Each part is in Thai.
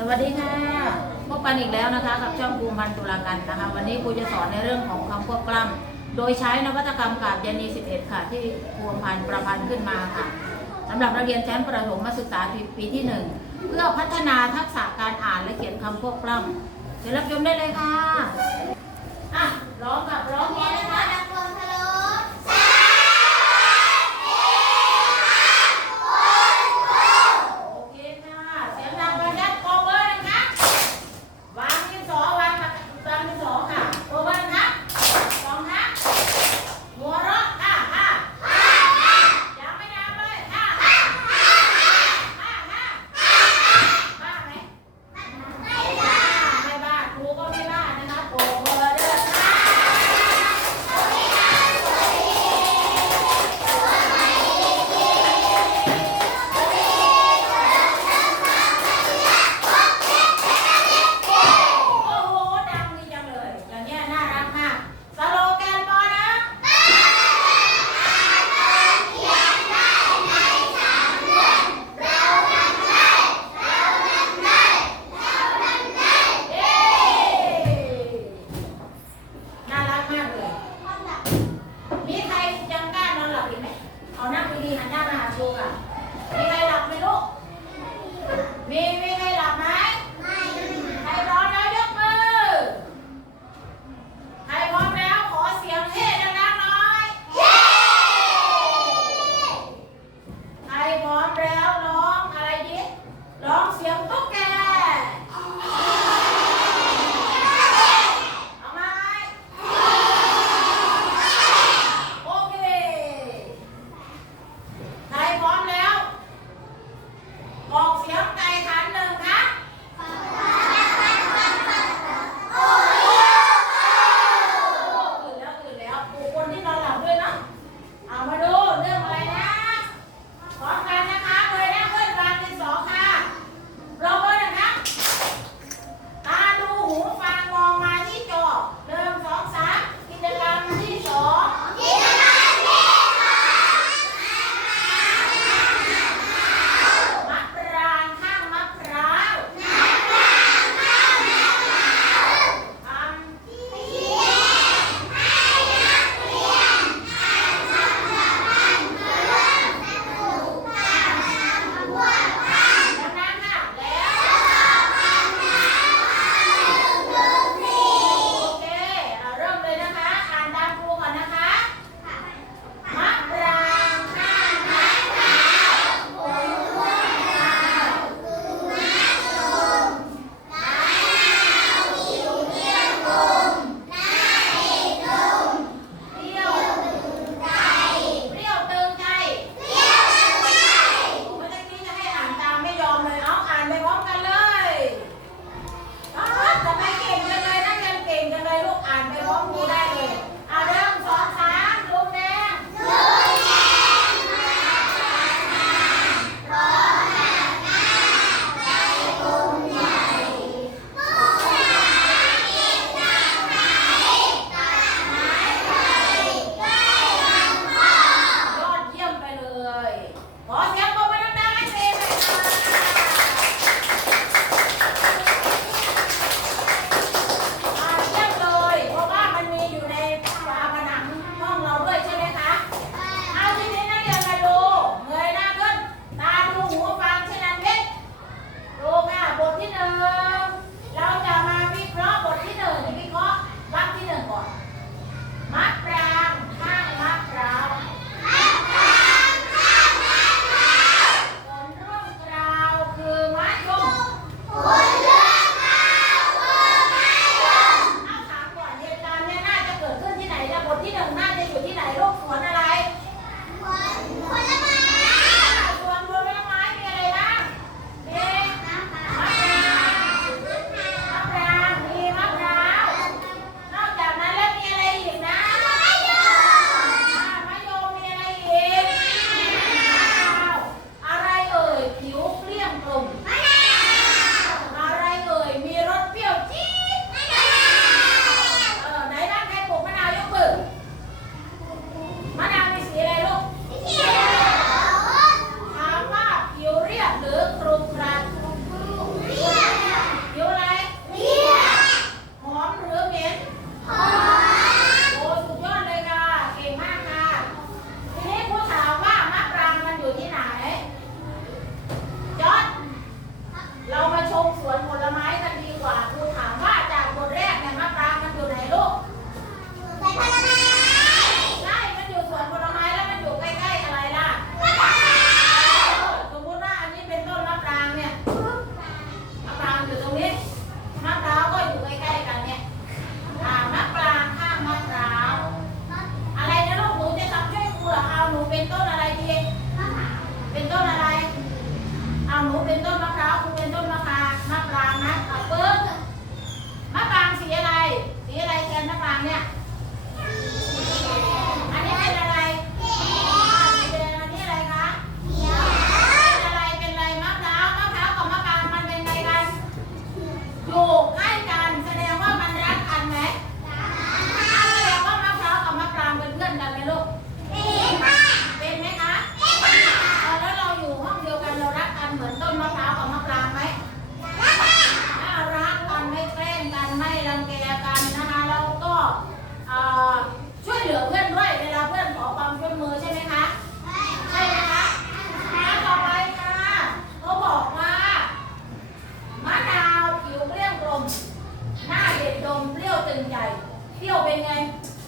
สวัสดีค่ะ พบกันอีกแล้วนะคะ กับช่องภูมิพันตุลากันนะคะ วันนี้ครูจะสอนในเรื่องของคำควบกล้ำโดยใช้นวัตกรรมกาบยานี 11 ค่ะ ที่ภูมิพันประพันธ์ขึ้นมาค่ะสำหรับนักเรียนชั้นประถมศึกษาปีที่ 1 เพื่อพัฒนาทักษะการอ่านและเขียนคำควบกล้ำเชิญรับชมได้เลยค่ะอะร้องกับร้องพ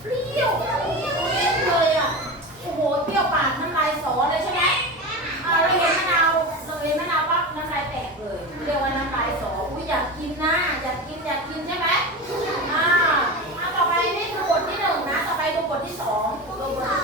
เปรี้ยวเปรี้ยวเลยอะ โอ้โห เปรี้ยวปากน้ำลายสอเลยใช่ไหมอ่าเราเห็นมะนาวเราเห็นมะนาวปั๊บน้ำลายแตกเลย เรียกว่าน้ำลายสออุ้ยอยากกินนะอยากกินอยากกินใช่ไหมอ่าต่อไปนี่คือบทที่หนึ่งนะ ต่อไปดูบทที่สองดูบท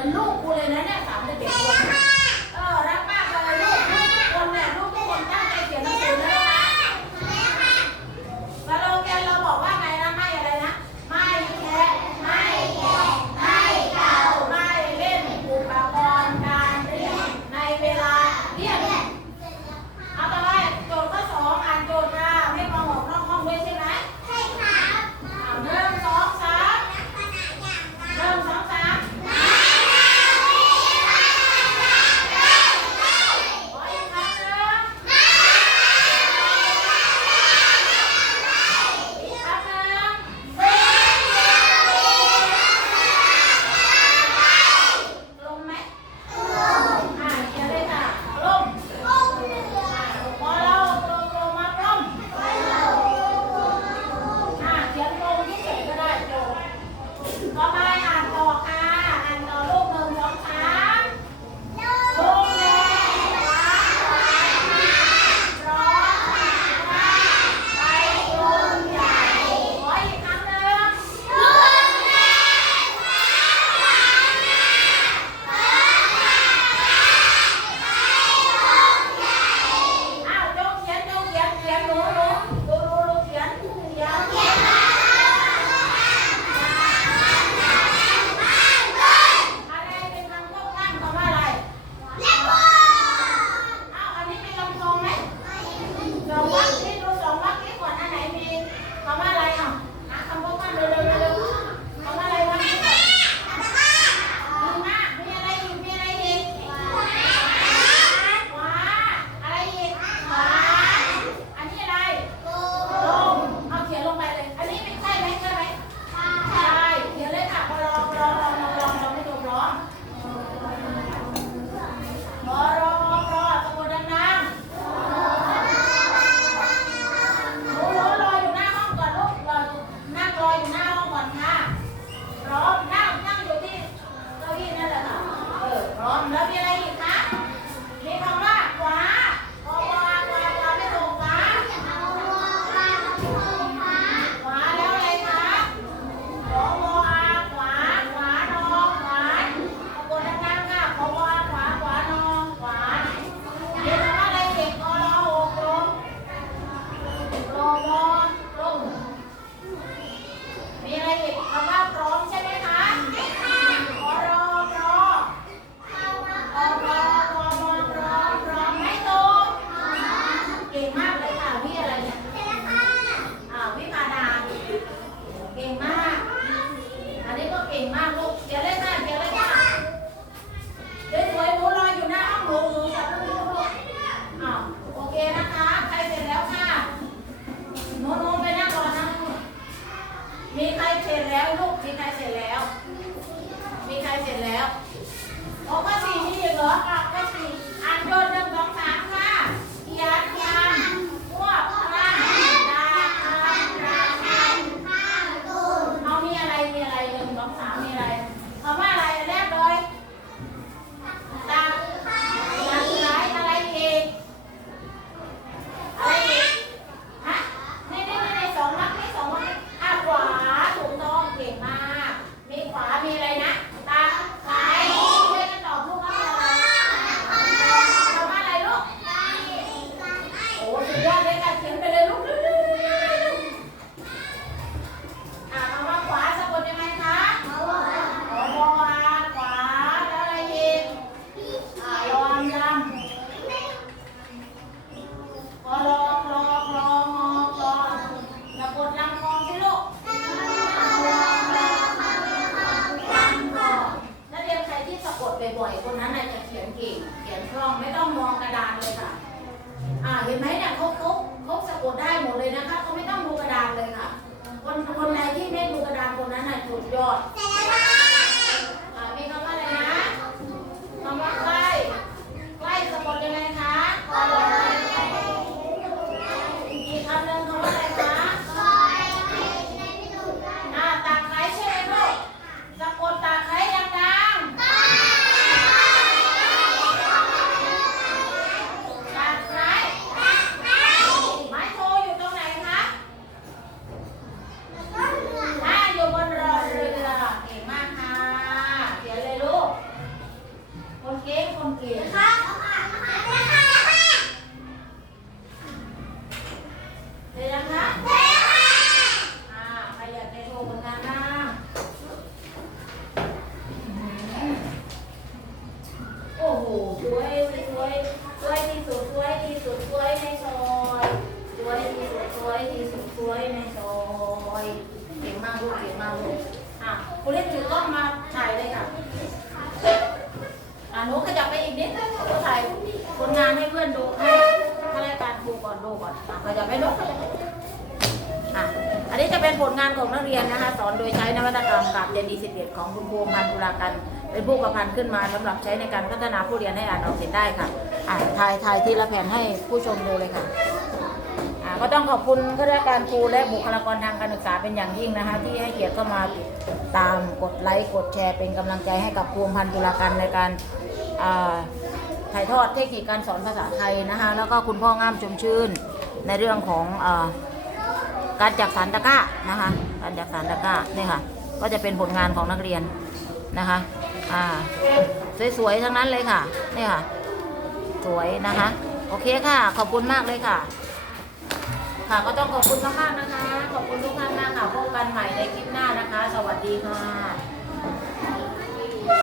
มืนลูกกูเลยนะเนี่ยสามสิบเอ็ดตั ห็นไหมเนี่ยเขาเขาเขาสะกดได้หมดเลยนะคะเขาไม่ต้องดูกระดานเลยค่ะ คนคนใดที่ไม่ดูกระดานคนนั้นน่ะสุดยอดอ่ามีคำว่าอะไรนะคำว่าใกล้ใกล้สะกดยังไงคะอีกคำหนึ่งคำว่าอะไรคะอ่าตาไคร้ใช่ไหมลูกสะกดตาไคร้ดังๆตาไคร้ไม้โทอยู่ตรงไหนคะอ่าอยู่บนเรือเรือเก่งมากค่ะเขียนเลยลูก คนเก่งคนเก่งเดี๋ยวนะคะอ่าใครอยากจะโชว์ผลงานบ้างโอ้โห สวยสวยสวยที่สุดสวยที่สุดสวยในซอยสวยที่สุดสวยที่สุดสวยในซ อยเก่งมากลูกเก่งมากลูกอะคุณเล่นถือกล้องมาถ่ายเลยค่ะอะหนูขยับไปอีกนิดนึงหนูถ่ายผลงานให้เพื่อนดูให้ข้าราชการครูก่อนดูก่อนอะขยับไปลูกขยับไปอะอันนี้จะเป็นผลงานของนักเรียนนะคะ สอนโดยใช้นวัตกรรมกับเจดีสิบเอ็ดของคุณครูพันธุรากันเป็นผู้ประพันธ์ขึ้นมาสำหรับใช้ในการพัฒนาผู้เรียนให้อ่านออกเขียนได้ค่ะอะถ่ายถ่ายทีละแผ่นให้ผู้ชมดูเลยค่ะ ก็ต้องขอบคุณข้าราชการครูและบุคลากรทางการศึกษาเป็นอย่างยิ่งนะคะ ที่ให้เกียรติเข้ามาติดตามกดไลค์กดแชร์เป็นกำลังใจให้กับครูพันธุลากันในการถ่ายทอดเทคนิคการสอนภาษาไทยนะคะ แล้วก็คุณพ่องามชมชื่นในเรื่องของอการจักสารตะก้านะคะการจักสารตะก้านี่ค่ะ ก็จะเป็นผลงานของนักเรียนนะคะสวยๆทั้งนั้นเลยค่ะนี่ค่ะ สวยนะคะ โอเคค่ะ ขอบคุณมากเลยค่ะ ค่ะก็ต้องขอบคุณมากๆนะคะ ขอบคุณทุกท่านมากค่ะพบกันใหม่ในคลิปหน้านะคะ สวัสดีค่ะ